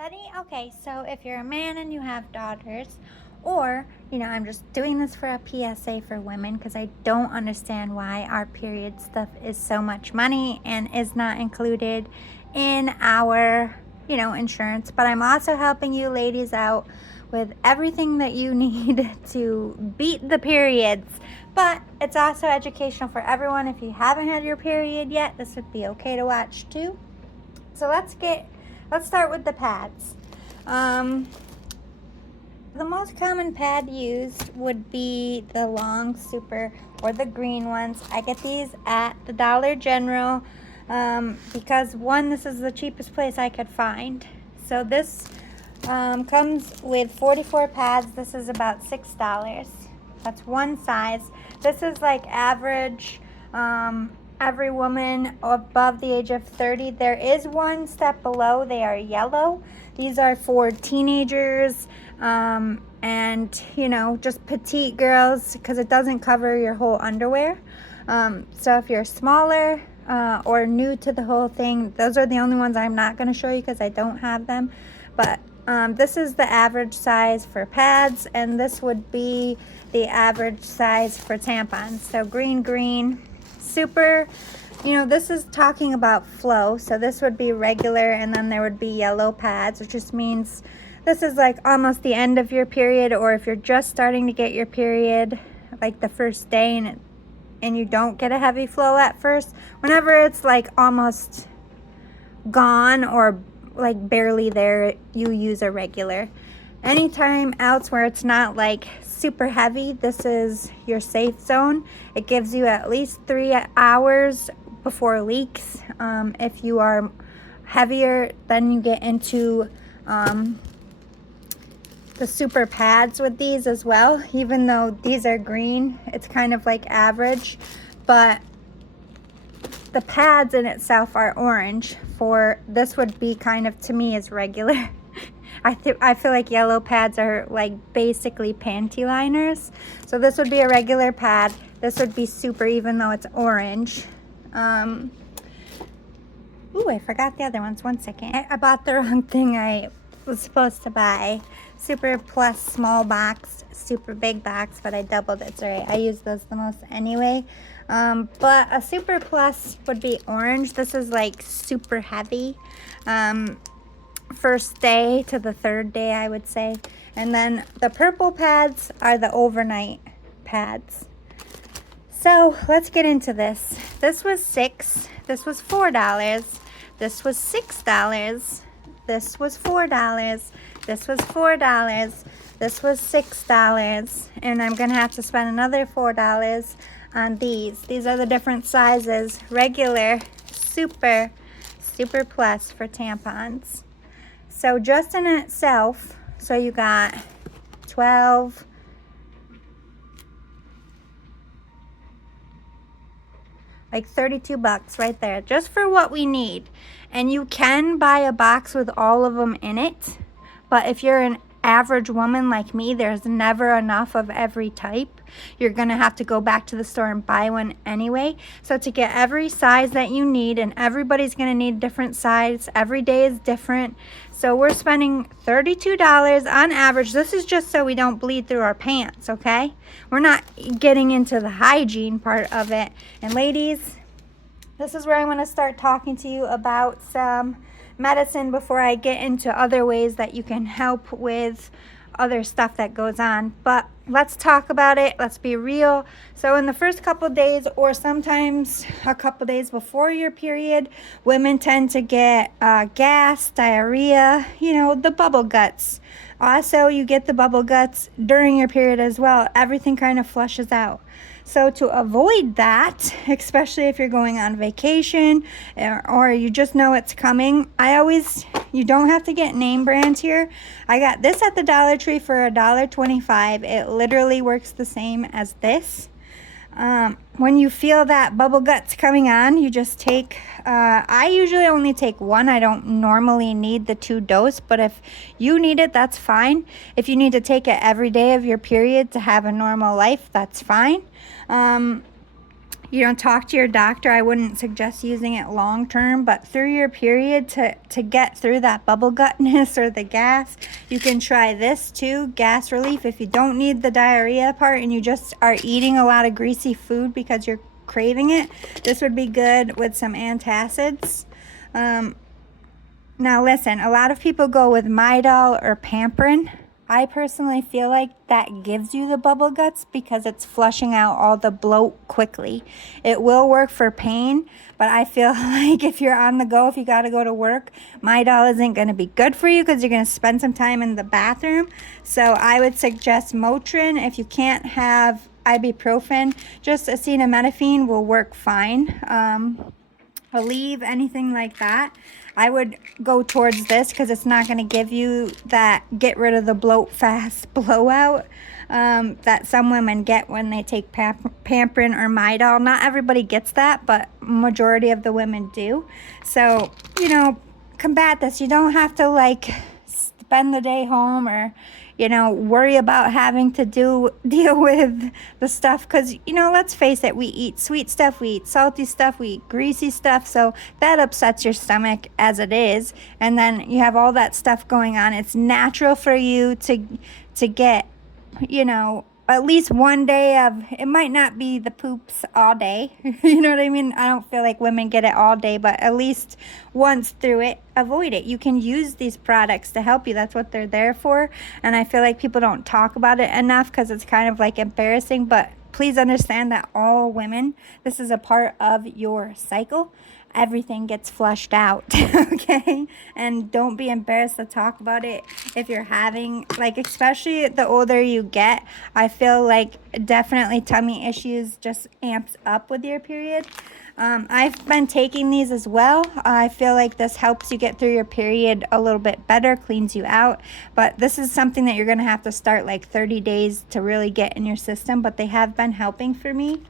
everybody. Okay, so if you're a man and you have daughters, or, I'm just doing this for a PSA for women because I don't understand why our period stuff is so much money and is not included in our, insurance. But I'm also helping you ladies out with everything that you need to beat the periods. But it's also educational for everyone. If you haven't had your period yet, this would be okay to watch too. So let's start with the pads. The most common pad used would be the long super or the green ones. I get these at the Dollar General because one, this is the cheapest place I could find. So this comes with 44 pads. This is about $6. That's one size. This is like average. Every woman above the age of 30. There is one step below. They are yellow. These are for teenagers and, just petite girls because it doesn't cover your whole underwear. So if you're smaller or new to the whole thing, those are the only ones I'm not going to show you because I don't have them. But this is the average size for pads, and this would be the average size for tampons. So green, super, this is talking about flow. So this would be regular, and then there would be yellow pads, which just means this is like almost the end of your period, or if you're just starting to get your period, like the first day, and you don't get a heavy flow at first. Whenever it's like almost gone or like barely there, you use a regular. Anytime else where it's not like super heavy, this is your safe zone. It gives you at least 3 hours before leaks. If you are heavier, then you get into the super pads with these as well. Even though these are green, it's kind of like average, but the pads in itself are orange. For this would be kind of, to me, is regular. I feel like yellow pads are like basically panty liners. So this would be a regular pad. This would be super, even though it's orange. Ooh, I forgot the other ones. 1 second. I bought the wrong thing I was supposed to buy. Super plus small box, super big box, but I doubled it. Sorry, I use those the most anyway. But a super plus would be orange. This is like super heavy. First day to the third day, I would say. And then the purple pads are the overnight pads. So let's get into this. This was $6. This was $4. This was $6. This was $4. This was $4. This was $6. And I'm gonna have to spend another $4 on these. These are the different sizes: regular, super, super plus for tampons. So just in itself, so you got 12, like $32 right there, just for what we need. And you can buy a box with all of them in it, but if you're an average woman like me, there's never enough of every type. You're gonna have to go back to the store and buy one anyway. So to get every size that you need, and everybody's gonna need different size, every day is different. So we're spending $32 on average. This is just so we don't bleed through our pants, okay? We're not getting into the hygiene part of it. And ladies, this is where I want to start talking to you about some medicine before I get into other ways that you can help with other stuff that goes on. But let's talk about it. Let's be real. So in the first couple days, or sometimes a couple days before your period, women tend to get gas, diarrhea, the bubble guts. Also, you get the bubble guts during your period as well. Everything kind of flushes out. So to avoid that, especially if you're going on vacation or you just know it's coming, you don't have to get name brands here. I got this at the Dollar Tree for $1.25. It literally works the same as this. When you feel that bubble guts coming on, you just take, I usually only take one. I don't normally need the 2 dose, but if you need it, that's fine. If you need to take it every day of your period to have a normal life, that's fine. talk to your doctor. I wouldn't suggest using it long term, but through your period to get through that bubble gutness or the gas, you can try this too, gas relief. If you don't need the diarrhea part and you just are eating a lot of greasy food because you're craving it, this would be good with some antacids. Now listen, a lot of people go with Midol or Pamprin. I personally feel like that gives you the bubble guts because it's flushing out all the bloat quickly. It will work for pain, but I feel like if you're on the go, if you got to go to work, Midol isn't going to be good for you because you're going to spend some time in the bathroom. So I would suggest Motrin. If you can't have ibuprofen, just acetaminophen will work fine. Aleve, anything like that, I would go towards this because it's not going to give you that get rid of the bloat fast blowout that some women get when they take Pamprin or Midol. Not everybody gets that, but majority of the women do. So, combat this. You don't have to like spend the day home or worry about having to deal with the stuff, because let's face it, we eat sweet stuff, we eat salty stuff, we eat greasy stuff, so that upsets your stomach as it is, and then you have all that stuff going on. It's natural for you to get at least one day of, it might not be the poops all day. You know what I mean? I don't feel like women get it all day, but at least once through it, avoid it. You can use these products to help you. That's what they're there for. And I feel like people don't talk about it enough because it's kind of like embarrassing, but please understand that all women, this is a part of your cycle. Everything gets flushed out, okay? And don't be embarrassed to talk about it if you're having, like, especially the older you get, I feel like definitely tummy issues just amps up with your period. I've been taking these as well. I feel like this helps you get through your period a little bit better, cleans you out. But this is something that you're going to have to start like 30 days to really get in your system. But they have been helping for me.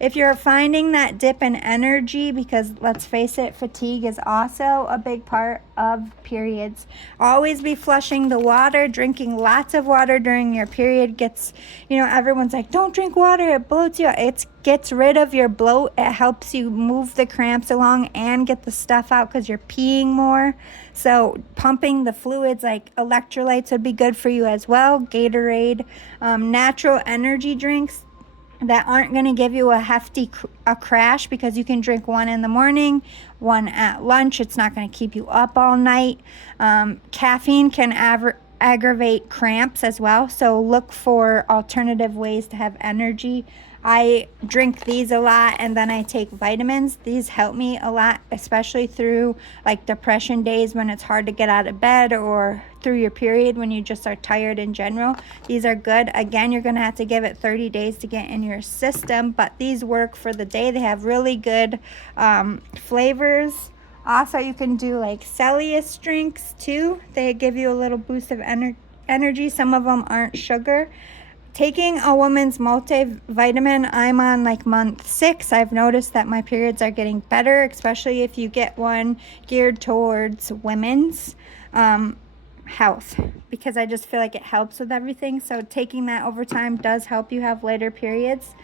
If you're finding that dip in energy, because let's face it, fatigue is also a big part of periods. Always be flushing the water. Drinking lots of water during your period gets, everyone's like, don't drink water, it bloats you. It gets rid of your bloat. It helps you move the cramps along and get the stuff out because you're peeing more. So pumping the fluids like electrolytes would be good for you as well. Gatorade, natural energy drinks that aren't going to give you a hefty crash, because you can drink one in the morning, one at lunch. It's not going to keep you up all night. Caffeine can aggravate cramps as well, so look for alternative ways to have energy. I drink these a lot, and then I take vitamins. These help me a lot, especially through like depression days when it's hard to get out of bed, or through your period when you just are tired in general. These are good. Again, you're going to have to give it 30 days to get in your system, but these work for the day. They have really good flavors. Also, you can do like Celsius drinks too. They give you a little boost of energy. Some of them aren't sugar. Taking a woman's multivitamin, I'm on like month 6. I've noticed that my periods are getting better, especially if you get one geared towards women's health, because I just feel like it helps with everything. So taking that over time does help you have later periods.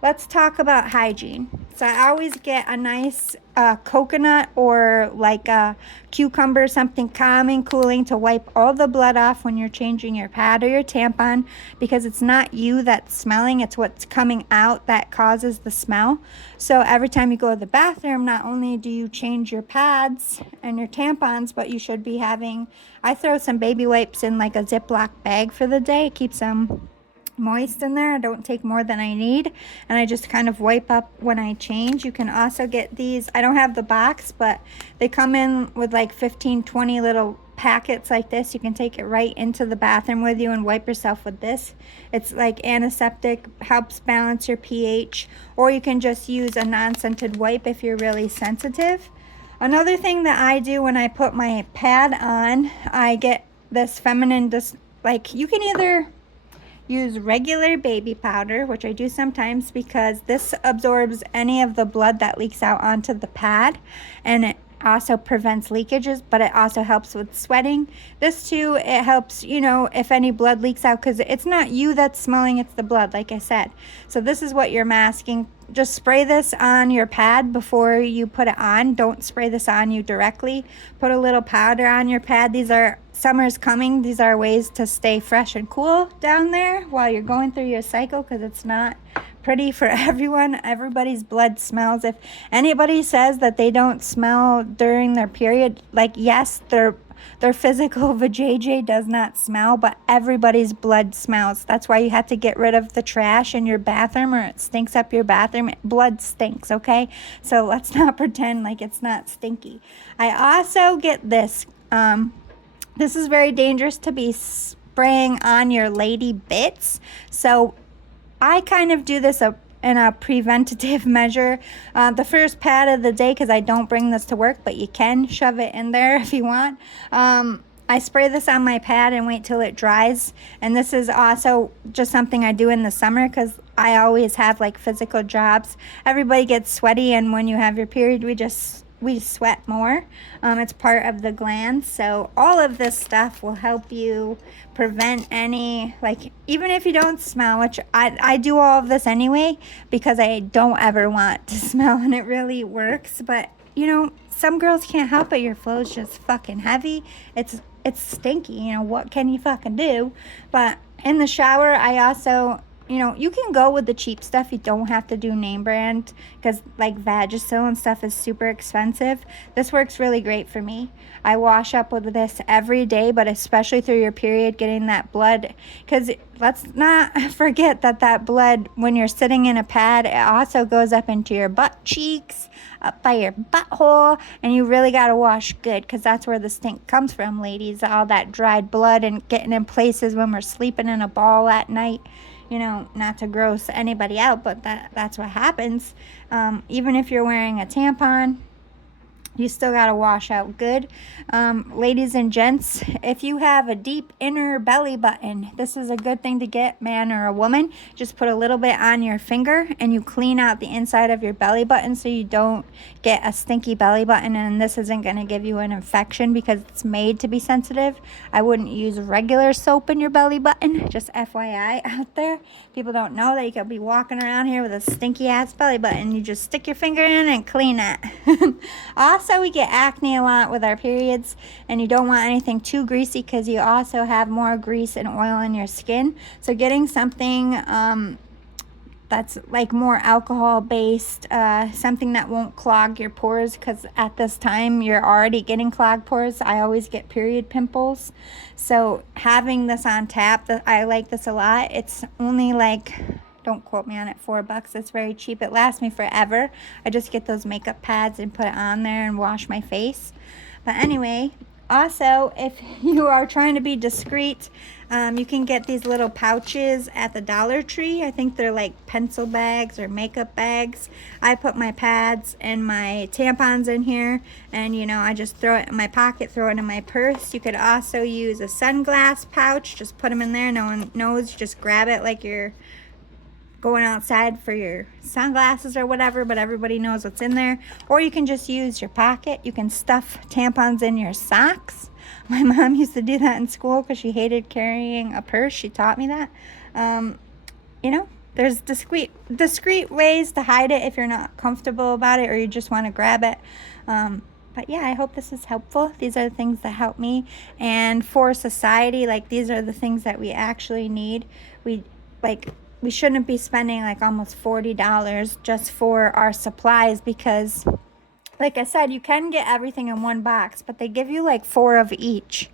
Let's talk about hygiene. So I always get a nice coconut or like a cucumber, something calming, cooling to wipe all the blood off when you're changing your pad or your tampon, because it's not you that's smelling, it's what's coming out that causes the smell. So every time you go to the bathroom, not only do you change your pads and your tampons, but you should be having, I throw some baby wipes in like a Ziploc bag for the day. It keeps them moist in there. I don't take more than I need, and I just kind of wipe up when I change. You can also get these, I don't have the box, but they come in with like 15-20 little packets like this. You can take it right into the bathroom with you and wipe yourself with this. It's like antiseptic, helps balance your pH, or you can just use a non-scented wipe if you're really sensitive. Another thing that I do when I put my pad on, I get this feminine, like you can either use regular baby powder, which I do sometimes, because this absorbs any of the blood that leaks out onto the pad, and also prevents leakages, but it also helps with sweating. This too, it helps, you know, if any blood leaks out, because it's not you that's smelling, it's the blood, like I said. So this is what you're masking. Just spray this on your pad before you put it on. Don't spray this on you directly. Put a little powder on your pad. Summer's coming. These are ways to stay fresh and cool down there while you're going through your cycle, because it's not pretty for everyone. Everybody's blood smells. If anybody says that they don't smell during their period, like, yes, their physical vajayjay does not smell, but everybody's blood smells. That's why you have to get rid of the trash in your bathroom, or it stinks up your bathroom. Blood stinks, okay? So let's not pretend like it's not stinky. I also get this. This is very dangerous to be spraying on your lady bits. So I kind of do this in a preventative measure. The first pad of the day, because I don't bring this to work, but you can shove it in there if you want. I spray this on my pad and wait till it dries. And this is also just something I do in the summer, because I always have like physical jobs. Everybody gets sweaty, and when you have your period, we sweat more. It's part of the glands. So all of this stuff will help you prevent any, like, even if you don't smell, which I do all of this anyway, because I don't ever want to smell, and it really works. But you know, some girls can't help it. Your flow's just fucking heavy. It's stinky. You know, what can you fucking do? But in the shower, I also, you know, you can go with the cheap stuff. You don't have to do name brand, because like Vagisil and stuff is super expensive. This works really great for me. I wash up with this every day, but especially through your period, getting that blood, because let's not forget that blood, when you're sitting in a pad, it also goes up into your butt cheeks, up by your butthole, and you really got to wash good, because that's where the stink comes from, ladies. All that dried blood and getting in places when we're sleeping in a ball at night. You know, not to gross anybody out, but that's what happens. Even if you're wearing a tampon, you still got to wash out good. Ladies and gents, if you have a deep inner belly button, this is a good thing to get, man or a woman. Just put a little bit on your finger and you clean out the inside of your belly button so you don't get a stinky belly button, and this isn't going to give you an infection because it's made to be sensitive. I wouldn't use regular soap in your belly button, just FYI out there. People don't know that you could be walking around here with a stinky ass belly button. You just stick your finger in and clean it. Also, we get acne a lot with our periods, and you don't want anything too greasy because you also have more grease and oil in your skin. So getting something that's like more alcohol based, something that won't clog your pores, because at this time you're already getting clogged pores. I always get period pimples. So having this on tap, I like this a lot. It's only like, don't quote me on it, $4. It's very cheap. It lasts me forever. I just get those makeup pads and put it on there and wash my face. But anyway, also, if you are trying to be discreet, you can get these little pouches at the Dollar Tree. I think they're like pencil bags or makeup bags. I put my pads and my tampons in here, and you know, I just throw it in my pocket, throw it in my purse. You could also use a sunglass pouch. Just put them in there. No one knows. Just grab it like you're going outside for your sunglasses or whatever, but everybody knows what's in there. Or you can just use your pocket. You can stuff tampons in your socks. My mom used to do that in school because she hated carrying a purse. She taught me that. You know, there's discreet ways to hide it if you're not comfortable about it or you just want to grab it. But yeah, I hope this is helpful. These are the things that help me. And for society, like, these are the things that we actually need. We shouldn't be spending like almost $40 just for our supplies, because like I said, you can get everything in one box, but they give you like 4 of each,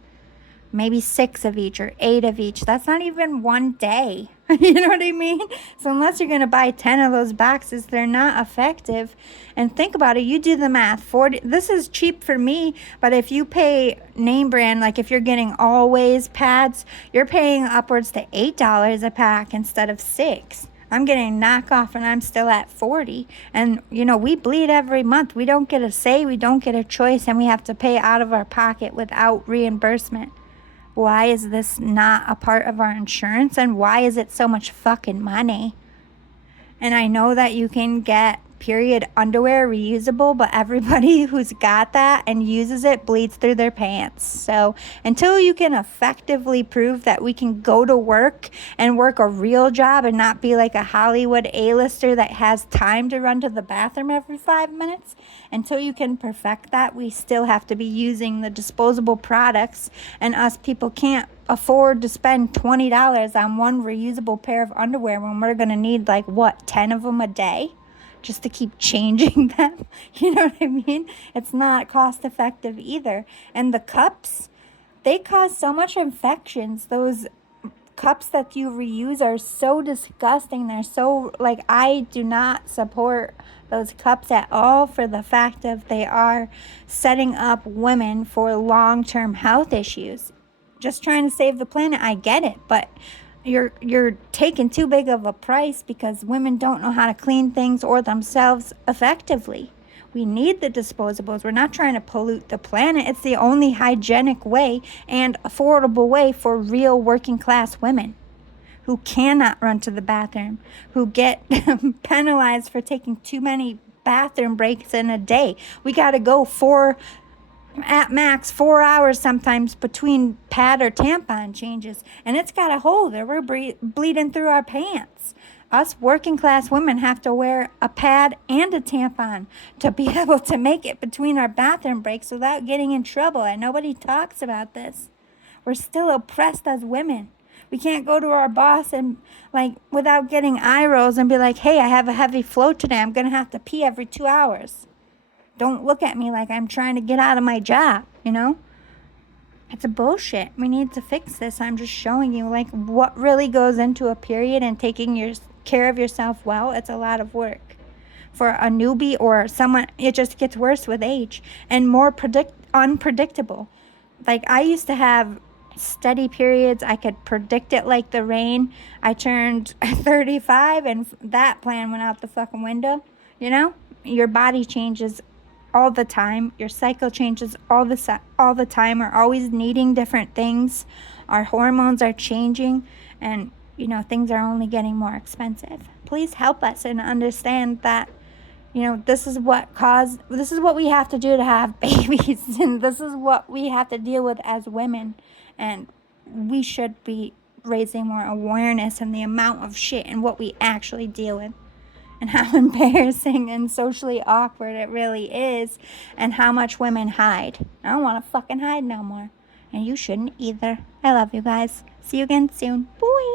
maybe 6 of each or 8 of each. That's not even one day. You know what I mean? So unless you're going to buy 10 of those boxes, they're not effective. And think about it. You do the math. 40. This is cheap for me, but if you pay name brand, like if you're getting Always pads, you're paying upwards to $8 a pack instead of $6. I'm getting knockoff and I'm still at 40. And you know, we bleed every month. We don't get a say, we don't get a choice, and we have to pay out of our pocket without reimbursement. Why is this not a part of our insurance, and why is it so much fucking money? And I know that you can get period underwear reusable, but everybody who's got that and uses it bleeds through their pants. So until you can effectively prove that we can go to work and work a real job and not be like a Hollywood A-lister that has time to run to the bathroom every 5 minutes, until you can perfect that, we still have to be using the disposable products, and us people can't afford to spend $20 on one reusable pair of underwear when we're going to need like what, 10 of them a day just to keep changing them. You know what I mean? It's not cost effective either. And the cups, they cause so much infections. Those cups that you reuse are so disgusting. They're so, like, I do not support those cups at all, for the fact of they are setting up women for long-term health issues. Just trying to save the planet, I get it, but you're taking too big of a price because women don't know how to clean things or themselves effectively. We need the disposables. We're not trying to pollute the planet. It's the only hygienic way and affordable way for real working class women who cannot run to the bathroom, who get penalized for taking too many bathroom breaks in a day. We got to go at max 4 hours sometimes between pad or tampon changes, and it's got a hole there. We're bleeding through our pants. Us working class women have to wear a pad and a tampon to be able to make it between our bathroom breaks without getting in trouble, and nobody talks about this. We're still oppressed as women. We can't go to our boss and, like, without getting eye rolls and be like, hey, I have a heavy flow today. I'm going to have to pee every 2 hours. Don't look at me like I'm trying to get out of my job, you know? It's a bullshit. We need to fix this. I'm just showing you, like, what really goes into a period and taking care of yourself well. It's a lot of work. For a newbie or someone, it just gets worse with age and more unpredictable. Like, I used to have steady periods. I could predict it like the rain. I turned 35 and that plan went out the fucking window, you know? Your body changes all the time. Your cycle changes all the time. We're always needing different things. Our hormones are changing, and you know, things are only getting more expensive. Please help us and understand that, you know, this is what we have to do to have babies, and this is what we have to deal with as women, and we should be raising more awareness in the amount of shit and what we actually deal with, and how embarrassing and socially awkward it really is, and how much women hide. I don't want to fucking hide no more. And you shouldn't either. I love you guys. See you again soon. Bye.